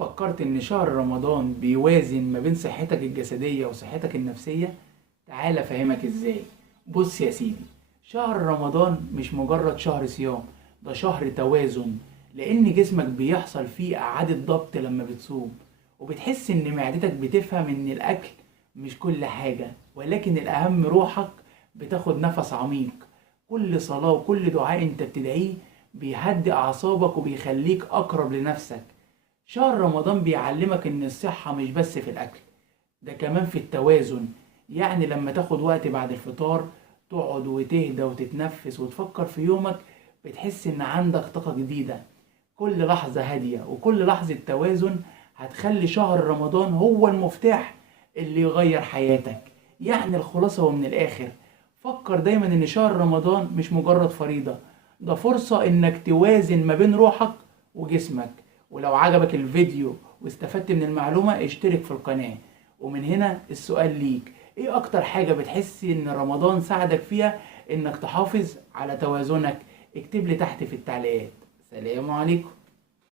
فكرت إن شهر رمضان بيوازن ما بين صحتك الجسدية وصحتك النفسية؟ تعال أفهمك إزاي. بص يا سيدي، شهر رمضان مش مجرد شهر صيام، ده شهر توازن. لأن جسمك بيحصل فيه إعادة ضبط لما بتصوم، وبتحس إن معدتك بتفهم إن الأكل مش كل حاجة، ولكن الأهم روحك بتاخد نفس عميق. كل صلاة وكل دعاء أنت بتدعيه بيهدي أعصابك وبيخليك أقرب لنفسك. شهر رمضان بيعلمك ان الصحة مش بس في الاكل، ده كمان في التوازن. يعني لما تاخد وقت بعد الفطار تقعد وتهدى وتتنفس وتفكر في يومك، بتحس ان عندك طاقة جديدة. كل لحظة هادية وكل لحظة توازن هتخلي شهر رمضان هو المفتاح اللي يغير حياتك. يعني الخلاصة ومن الآخر، فكر دايما ان شهر رمضان مش مجرد فريضة، ده فرصة انك توازن ما بين روحك وجسمك. ولو عجبك الفيديو واستفدت من المعلومة اشترك في القناة. ومن هنا السؤال ليك، ايه اكتر حاجة بتحس ان رمضان ساعدك فيها انك تحافظ على توازنك؟ اكتب لي تحت في التعليقات. سلام عليكم.